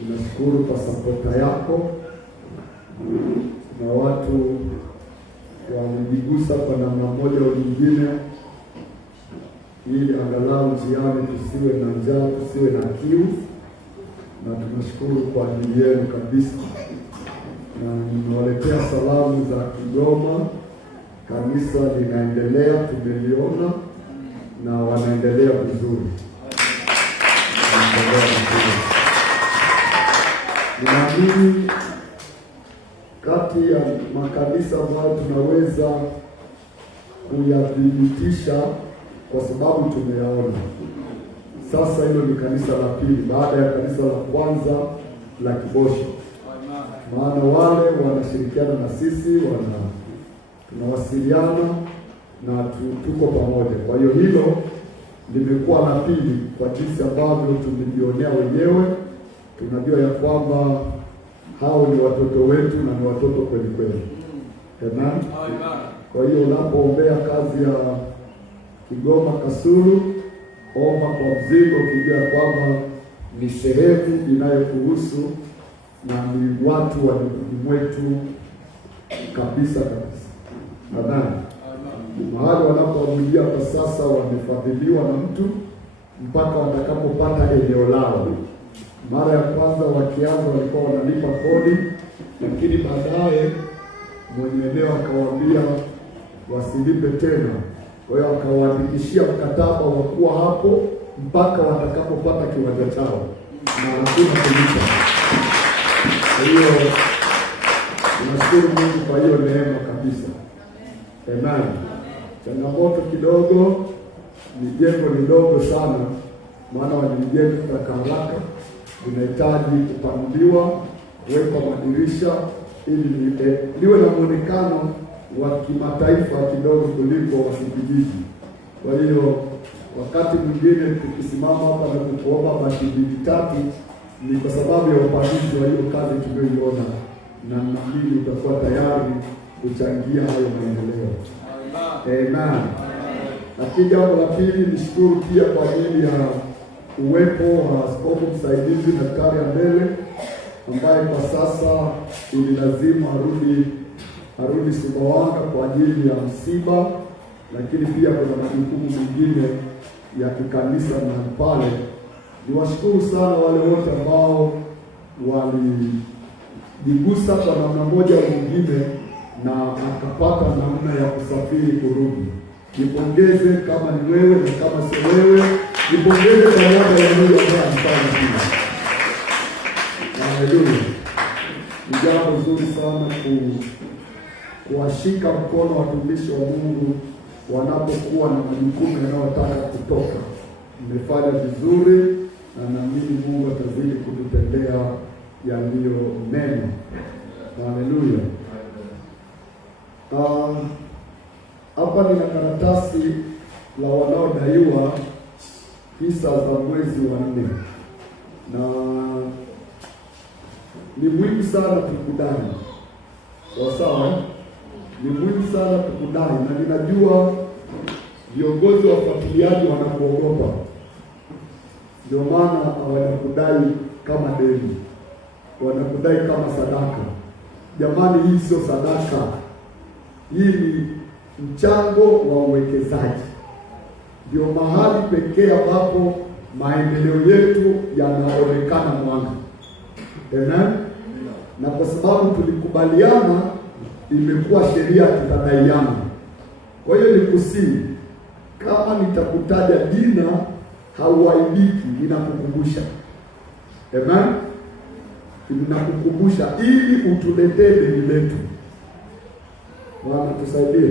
Tunashukuru kwa sapota yako, na watu wamejigusa kwa namna moja au nyingine, ili angalau njiani tusiwe na njaa, tusiwe na kiu, na tunashukuru kwa ajili yenu kabisa. Na ninawaletea salamu za Kigoma. Kanisa linaendelea, tumeliona, na wanaendelea vizuri. Ninaamini kati ya makanisa ambayo tunaweza kuyathibitisha, kwa sababu tumeyaona sasa, hilo ni kanisa la pili baada ya kanisa la kwanza la Kibosho. Maana wale wanashirikiana na sisi, tunawasiliana na tuko pamoja. Kwa hiyo hilo limekuwa la pili kwa jinsi ambavyo tumejionea wenyewe. Tunajua ya kwamba hao ni watoto wetu na ni watoto kweli kweli. Amen. Kwa hiyo unapoombea kazi ya Kigoma Kasulu, omba kwa mzigo, ukijua kwamba ni sehemu inayokuhusu na ni watu wa mwetu kabisa kabisa. Amen. Mahali wanapoabudia kwa sasa wamefadhiliwa na mtu mpaka watakapopata eneo lao. Mara ya kwanza wakianza walikuwa wanalipa kodi, lakini baadaye mwenye eneo akawaambia wasilipe tena. Kwa hiyo akawaandikishia mkataba wa kuwa hapo mpaka watakapopata kiwanja chao na hakuna kulipa. Kwa hiyo tunashukuru Mungu kwa hiyo neema kabisa. Amen. Changamoto kidogo, ni jengo ni dogo sana, maana walijenga kwa haraka, linahitaji kupanuliwa, kuwekwa madirisha ili liwe na muonekano wa kimataifa kidogo kuliko wa kijiji. Kwa hiyo wakati mwingine tukisimama hapa na kuomba bati mbili tatu, ni kwa sababu ya upanuzi wa hiyo kazi tuliyoiona, na naamini utakuwa tayari kuchangia hayo maendeleo. Amen. Lakini jambo la pili, nishukuru pia kwa ajili ya uwepo wa askofu msaidizi Daktari Ambele, ambaye kwa sasa ili lazima arudi Sumbawanga kwa ajili ya msiba, lakini pia kuna majukumu mengine ya kikanisa na pale. Niwashukuru sana wale wote ambao walijigusa kwa namna moja au nyingine na akapata namna ya kusafiri kurudi. Nipongeze kama ni wewe, na kama si wewe nipongeze kwa niaba ya Mungu ambaye amfanya hivi. Haleluya. Ni jambo zuri sana kuwashika mkono watumishi wa Mungu wanapokuwa na majukumu yanayotaka kutoka. Mmefanya vizuri, na naamini Mungu atazidi kututendea yaliyo mema. Haleluya. Hapa nina karatasi la wanaodaiwa hisa za mwezi wa 4, na ni muhimu sana tukudai. Sawa? Ni muhimu sana tukudai, na ninajua viongozi wafuatiliaji wanakuogopa, ndio maana hawanakudai kama deni, wanakudai kama sadaka. Jamani, hii sio sadaka, hii ni mchango wa uwekezaji. Ndio mahali pekee ambapo maendeleo yetu yanaonekana mwanga. Amen. Na kwa sababu tulikubaliana, imekuwa sheria tutadaiana. Kwa hiyo nikusii, kama nitakutaja jina hauaibiki, ninakukumbusha. Amen. Ninakukumbusha ili utuletee deni letu. Bwana tusaidie.